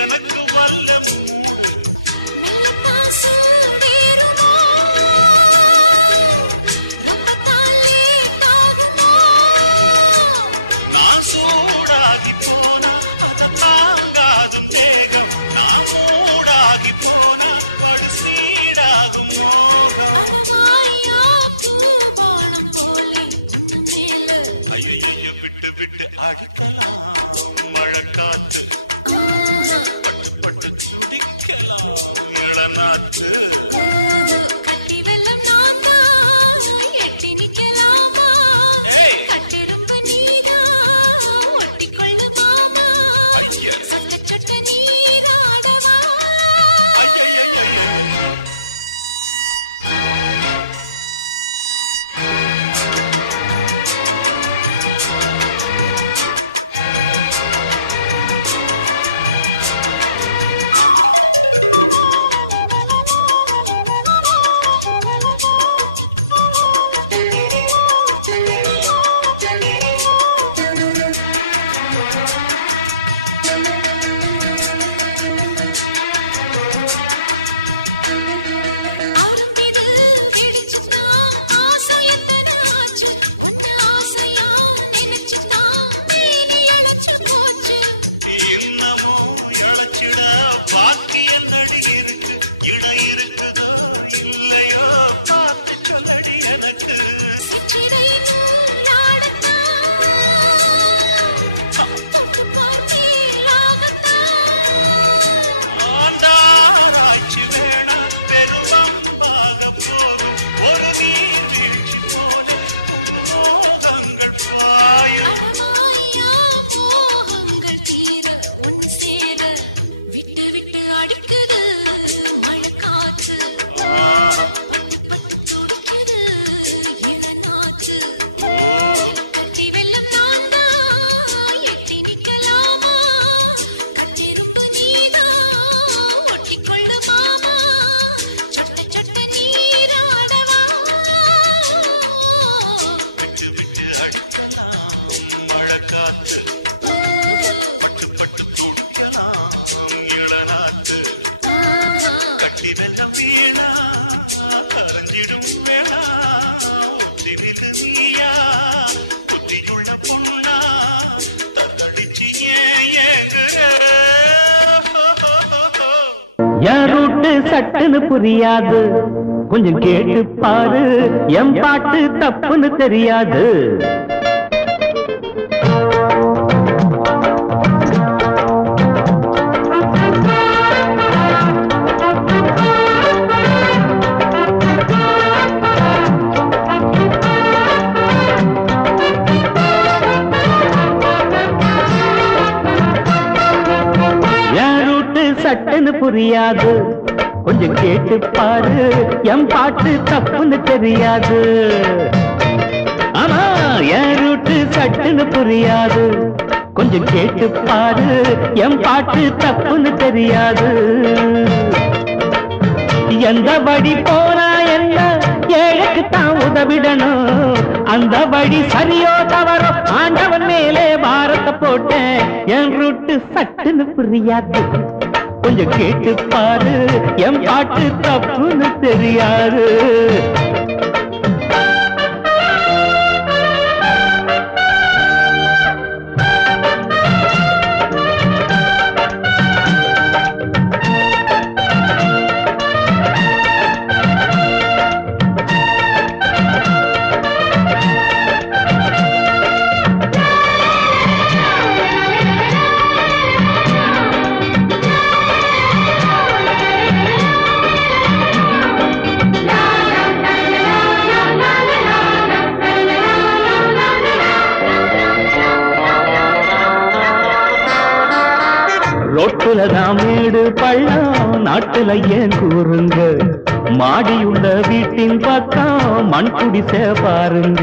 எனக்கு வல்ல நான் சூடாகி போன தாங்காதும் தேகம் நான் மூடாகி போன படு சீடாகும் ஐயோ விட்டு விட்டு மழைக்காற்று பட்டு இளநாற்று சட்டுன்னு புரியாது கொஞ்சம் கேட்டு பாரு எம் பாட்டு தப்புன்னு தெரியாது சட்டுன்னு புரியாது கொஞ்சம் கேட்டு பாரு எம் பாட்டு தப்புன்னு தெரியாது ஆமா என் ரூட்டு சட்டுன்னு புரியாது கொஞ்சம் கேட்டு பாரு எம் பாட்டு தப்புன்னு தெரியாது எந்த வழி போனா என்ன ஏழைக்கு தான் உதவிடணும் அந்த வழி சரியோ தவறோ ஆண்டவன் மேலே பாரத்தை போட்டேன் என் ரூட்டு சட்டுன்னு புரியாது கொஞ்சம் கேட்டு பாரு எம் பாட்டு தப்புன்னு தெரியாது ரோட்டுலதான் மேடு பள்ளம் நாட்டுல ஏன் கூறுங்க மாடியுள்ள வீட்டின் பக்கம் மண் குடிசை பாருங்க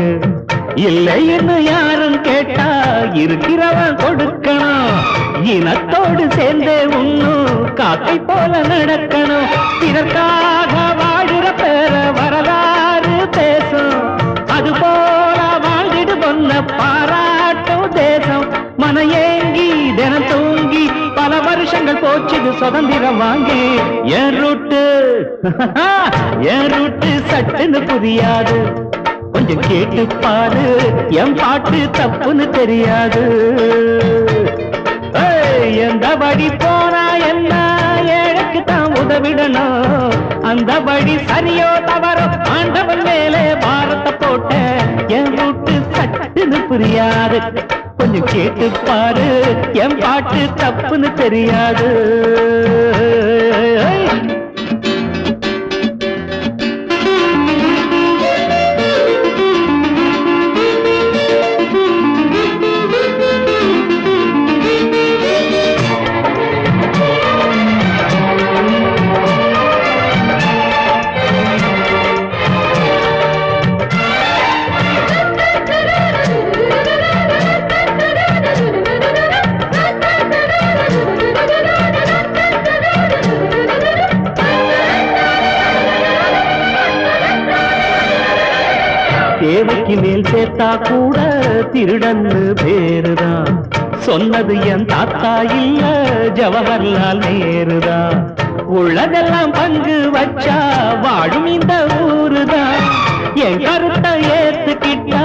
இல்லை என்ன யாரும் கேட்டா இருக்கிறவன் கொடுக்கணும் இனத்தோடு சேர்ந்தே உண்ணும் காக்கை போல நடக்கணும் இதற்காக வாழுற பேர வரலாறு பேசும் அது போல வாழ்ந்திடு பொன்ன பாராட்டும் தேசம் மன ஏங்கி தினம் தூங்கி பல வருஷம் வருஷங்கள் போச்சுது சுதந்திரம் வாங்கி. என் ரூட்டு என் ரூட்டு சட்டுன்னு புரியாது, கொஞ்சம் கேட்டு பாரு, என் பாட்டு தப்புன்னு தெரியாது. எந்த வழி போனா என்ன, ஏழைக்கு தான் உதவிடணும். அந்த வழி சரியோ தவறோ ஆண்டவன் மேலே பாரத்தை போட்ட. என் ரூட்டு சட்டுன்னு புரியாது, கொஞ்சம் கேட்டு பாரு, என் பாட்டு தப்புன்னு தெரியாது. தேவைக்கு மேல் சேர்த்தா கூட திருடன்னு பேருதான். சொன்னது என் தாத்தா இல்ல, ஜவஹர்லால் நேருதான். உள்ளதெல்லாம் பங்கு வச்சா வாழும் இந்த ஊருதான். என் கருத்தை ஏத்துக்கிட்டா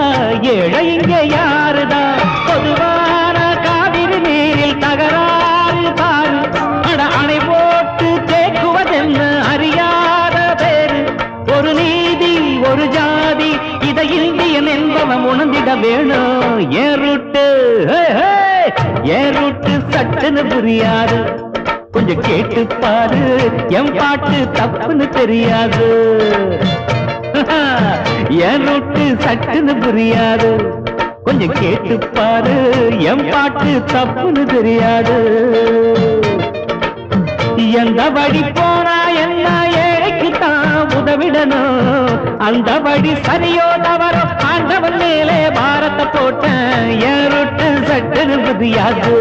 ஏழை இங்க யாருதான். பொதுவான காவிரி நீரில் தகராறு பாரு, அட அணை போட்டு தேக்குவதென்ன அறியாத பேரு. ஒரு நீதி ஒரு ஜாதி, இதை இந்தியன் என்பவன் உணர்ந்திட வேணும். என் ரூட்டு என் ரூட்டு சட்டுன்னு புரியாது, கொஞ்சம் கேட்டு பாரு, என் பாட்டு தப்புன்னு தெரியாது. என் ரூட்டு சட்டுன்னு புரியாது, கொஞ்சம் கேட்டு பாரு, என் பாட்டு தப்புன்னு தெரியாது. எந்த வழி போனா என்ன, ஏழைக்கு தான் உதவிடணும். அந்த வழி சரியோ தவறோ ஆண்டவன் மேலே பாரத்தை போட்ட. என் ரூட்டு சட்டுன்னு புரியாது,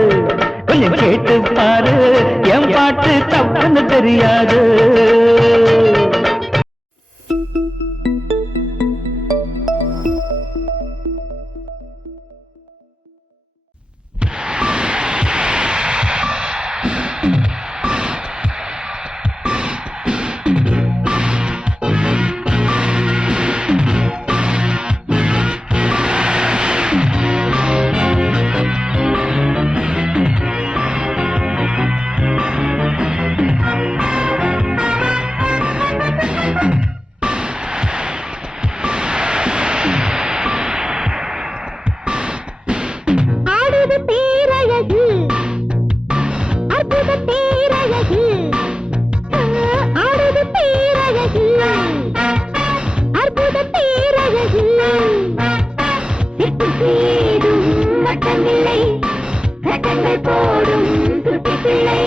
கொஞ்சம் கேட்டு பாரு, என் பாட்டு தப்புன்னு தெரியாது. போடும் துட்டி பிள்ளை